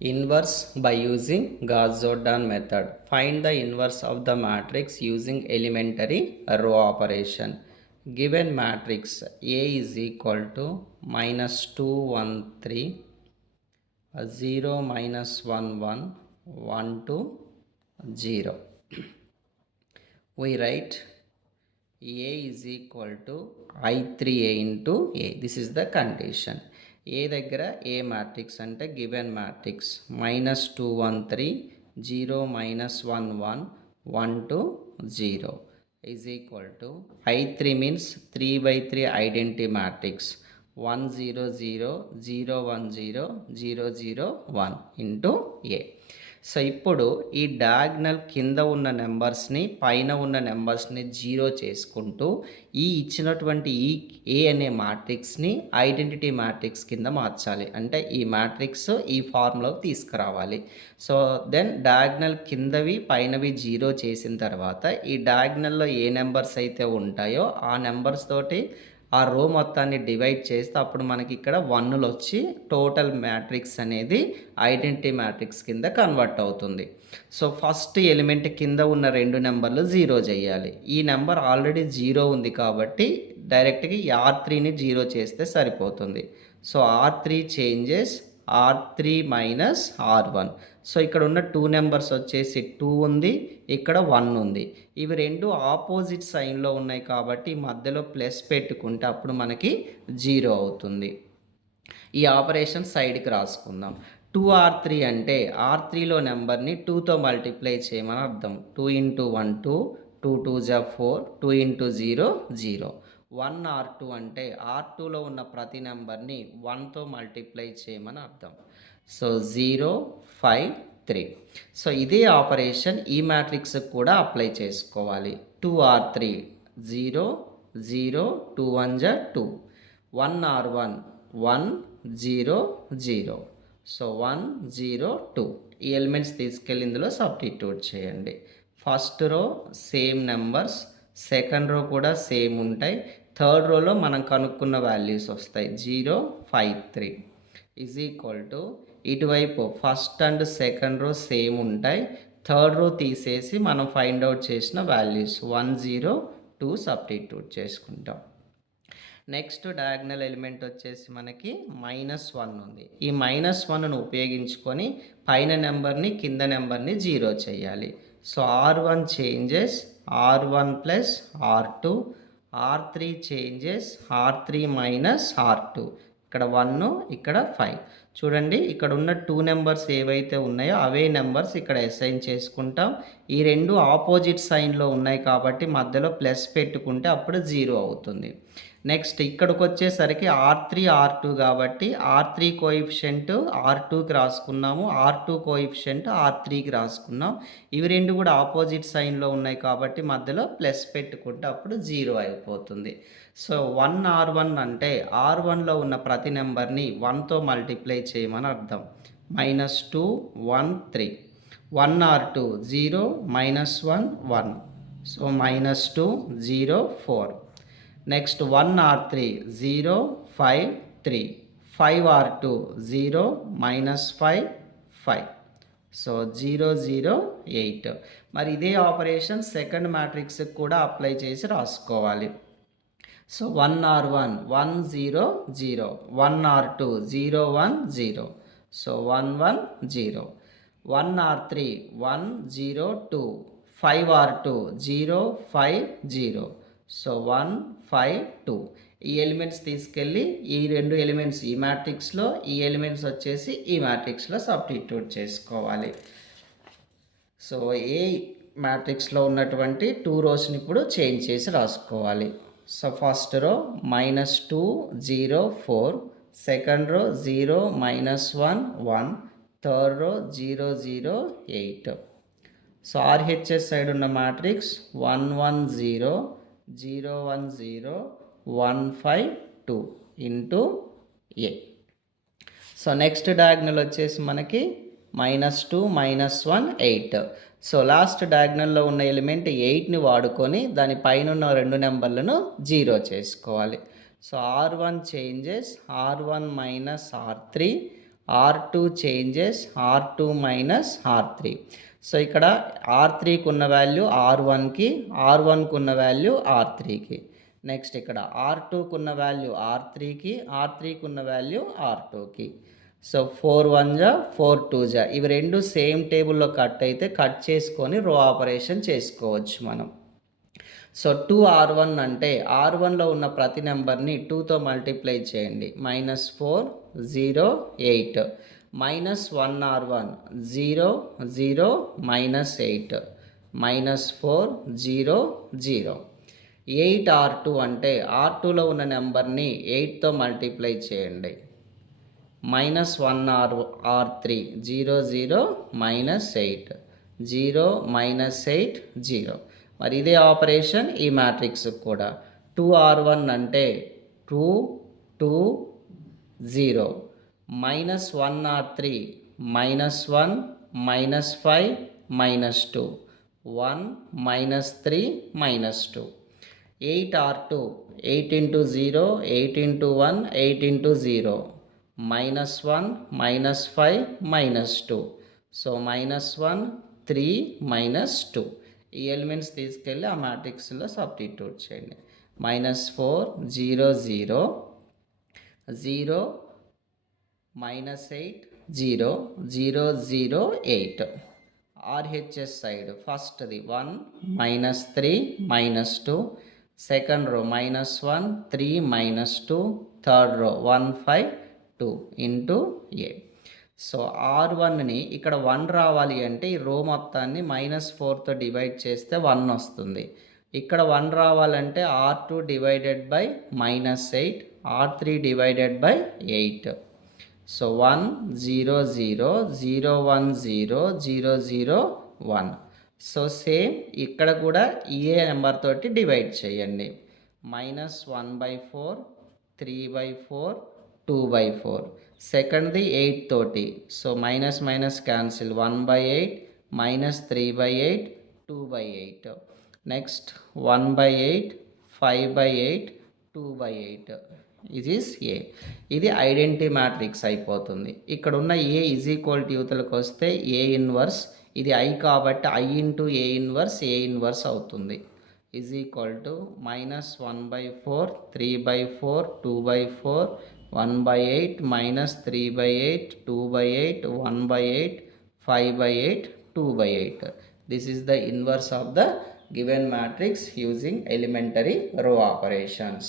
Inverse by using Gauss-Jordan method. Find the inverse of the matrix using elementary row operation. Given matrix A is equal to minus 2, 1, 3, 0, minus 1, 1, 1, 2, 0. We write A is equal to I3A into A. This is the condition. ఏ దగ్గర ఏ matrix అంటే given matrix -2 1 3 0 -1 1 1 2 0 is equal to I3 means 3/3 identity matrix 1 0 0 0 1 0 0 0 1 into A. So ఇప్పుడు ఈ diagonal కింద ఉన్న నెంబర్స్ని పైన ఉన్న నెంబర్స్ని zero చేసుకుంటూ ఈ ఇచ్చినటువంటి ఈ ఏ అనే మ్యాట్రిక్స్ని ఐడెంటిటీ మ్యాట్రిక్స్ కింద మార్చాలి. అంటే ఈ మ్యాట్రిక్స్ ఈ ఫార్ములాకి తీసుకురావాలి. సో దెన్ డయాగ్నల్ కిందవి పైనవి జీరో చేసిన తర్వాత ఈ డయాగ్నల్లో ఏ నెంబర్స్ అయితే ఉంటాయో ఆ నెంబర్స్ తోటి ఆ రో మొత్తాన్ని డివైడ్ చేస్తే అప్పుడు మనకి ఇక్కడ 1లు వచ్చి టోటల్ మ్యాట్రిక్స్ అనేది ఐడెంటిటీ మ్యాట్రిక్స్ కింద కన్వర్ట్ అవుతుంది. సో ఫస్ట్ ఎలిమెంట్ కింద ఉన్న 2 నెంబర్లు జీరో చేయాలి. ఈ నెంబర్ ఆల్రెడీ జీరో ఉంది కాబట్టి డైరెక్ట్గా ఈ R3ని జీరో చేస్తే సరిపోతుంది. So R3 changes R3 minus R1. So ఇక్కడ ఉన్న 2 నెంబర్స్ వచ్చేసి 2 ఉంది, ఇక్కడ 1 ఉంది. ఇవి రెండు ఆపోజిట్ సైన్లో ఉన్నాయి కాబట్టి మధ్యలో ప్లస్ పెట్టుకుంటే అప్పుడు మనకి జీరో అవుతుంది. ఈ ఆపరేషన్ సైడ్కి రాసుకుందాం. 2R3 అంటే R3లో నెంబర్ని 2తో మల్టిప్లై చేయమని అర్థం. 2 × 1 2, 2 2 4, 2 × 0 0. 1R2 అంటే R2లో ఉన్న ప్రతి నెంబర్ని 1తో మల్టిప్లై చేయమని అర్థం. సో 0 5 3. సో ఇదే ఆపరేషన్ ఈ మ్యాట్రిక్స్ కూడా అప్లై చేసుకోవాలి. 2R3 0 0 2 1 2, 1R1 1 0 0. సో 1 0 2. ఈ ఎలిమెంట్స్ తీసుకెళ్ళి ఇందులో సబ్స్టిట్యూట్ చేయండి. First row same numbers, second row కూడా సేమ్ ఉంటాయి, థర్డ్ రోలో మనం కనుక్కున్న వాల్యూస్ వస్తాయి. 0 5 3 ఈజ్ ఈక్వల్ టు ఇటువైపు first and second row same ఉంటాయి, థర్డ్ రో తీసేసి మనం ఫైండ్ అవుట్ చేసిన వాల్యూస్ 1 0 2 సబ్స్టిట్యూట్ చేసుకుంటాం. నెక్స్ట్ డయాగ్నల్ ఎలిమెంట్ వచ్చేసి మనకి -1 ఉంది. ఈ -1ను ఉపయోగించుకొని పైన నెంబర్ని కింద నెంబర్ని జీరో చేయాలి. So R1 changes R1 plus R2, R3 changes R3 minus R2. ఇక్కడ 1 ఇక్కడ 5. చూడండి ఇక్కడ ఉన్న 2 నెంబర్స్ ఏవైతే ఉన్నాయో అవే నెంబర్స్ ఇక్కడ అసైన్ చేసుకుంటాం. ఈ రెండు ఆపోజిట్ సైన్లో ఉన్నాయి కాబట్టి మధ్యలో ప్లస్ పెట్టుకుంటే అప్పుడు జీరో అవుతుంది. నెక్స్ట్ ఇక్కడికి వచ్చేసరికి R3 R2 కాబట్టి R3 కోఎఫిషియంట్ R2కి రాసుకున్నాము, R2 కోఎఫిషియంట్ R3కి రాసుకున్నాం. ఇవి రెండు కూడా ఆపోజిట్ సైన్లో ఉన్నాయి కాబట్టి మధ్యలో ప్లస్ పెట్టుకుంటే అప్పుడు జీరో అయిపోతుంది. సో 1R1 అంటే R1లో ఉన్న ప్రతి నెంబర్ని 1తో మల్టిప్లై చేయమని అర్థం. -2 1 3. 1R2 0 -1 1. So -2 0 4. Next 1R3 0 5 3. 5R2 0 -5 5. So 0 0 8. మరి ఇదే ఆపరేషన్ సెకండ్ మ్యాట్రిక్స్కి కూడా అప్లై చేసి రాసుకోవాలి. So 1R1 1 0 0, 1R2 0 1 0. So 1 1 0. 1R3 1 0 2, 5R2 0 5 0. So 1 5 2. ఈ ఎలిమెంట్స్ తీసుకెళ్ళి ఈ రెండు ఎలిమెంట్స్ ఈ మ్యాట్రిక్స్లో, ఈ ఎలిమెంట్స్ వచ్చేసి ఈ మ్యాట్రిక్స్లో సబ్స్టిట్యూట్ చేసుకోవాలి. సో ఏ మ్యాట్రిక్స్లో ఉన్నటువంటి 2 రోస్ని ఇప్పుడు చేంజ్ చేసి రాసుకోవాలి. So first row -2 0 4, second row 0 -1 1, third row 0 0 8. So RHS side ఉన్న మ్యాట్రిక్స్ 1 1 0 0 1 0 1 5 2 ఇంటూ ఏ. సో నెక్స్ట్ డయాగ్నల్ వచ్చేసి మనకి -2 -1 8. సో లాస్ట్ డయాగ్నల్లో ఉన్న ఎలిమెంట్ 8ని వాడుకొని దాని పైన ఉన్న రెండు నెంబర్లను జీరో చేసుకోవాలి. So R1 changes R1 minus R3, R2 changes R2 minus R3. So ఇక్కడ R3కి ఉన్న వాల్యూ R1కి, R1కు ఉన్న వాల్యూ R3కి. నెక్స్ట్ ఇక్కడ R2కు ఉన్న వాల్యూ R3కి, R3కు ఉన్న వాల్యూ R2కి. సో 4 1 జా 4 2 జా ఇవి రెండు సేమ్ టేబుల్లో కట్ అయితే కట్ చేసుకొని రో ఆపరేషన్ చేసుకోవచ్చు మనం. సో 2R1 అంటే R1లో ఉన్న ప్రతి నెంబర్ని 2తో మల్టిప్లై చేయండి. -4 0 8 -1R1 0 0 -8 -4 0 0. 8R2 అంటే R2లో ఉన్న నెంబర్ని 8తో మల్టిప్లై చేయండి. -1R3 0 0 -8 0 -8 0. మరి ఇదే ఆపరేషన్ ఈ మ్యాట్రిక్స్ కూడా. 2R1 అంటే 2 2 0 -1R3 -1 -5 -2 1 -3 -2. 8R2 8 into 0 8 into 1 8 into 0 -1 -5 -2. So -1 3 -2. ఈ ఎలిమెంట్స్ తీసుకెళ్ళి ఆ మ్యాట్రిక్స్లో సబ్స్టిట్యూట్ చేయండి. -4 0 0 0 -8 0 0 0 8. RHS సైడ్ ఫస్ట్ది 1 -3 -2, second row -1 3 -2, third row 1 5 2 into A. So R1ని ఇక్కడ 1 రావాలి అంటే ఈ రో మొత్తాన్ని -4తో డివైడ్ చేస్తే 1 వస్తుంది. ఇక్కడ 1 రావాలంటే R2 divided by -8, R3 divided by 8. So 1 0 0 0 1 0 0 0 1. So same ఇక్కడ కూడా ఏ నెంబర్ తోటి డివైడ్ చేయండి. -1/4 3/4 2/4. సెకండ్ది 8 తోటి. So minus minus cancel 1/8 -3/8 2/8. Next 1/8 5/8 2/8. ఇది ఏ. ఇది ఐడెంటిటీ మ్యాట్రిక్స్ అయిపోతుంది. ఇక్కడ ఉన్న ఏ ఈజ్ ఈక్వల్ టు యూతలకు వస్తే ఏ ఇన్వర్స్, ఇది ఐ కాబట్టి ఐ ఇంటూ ఏ ఇన్వర్స్ అవుతుంది. Is equal to -1/4 3/4 2/4 1/8 -3/8 2/8 1/8 5/8 2/8. This is the inverse of the given matrix using elementary row operations.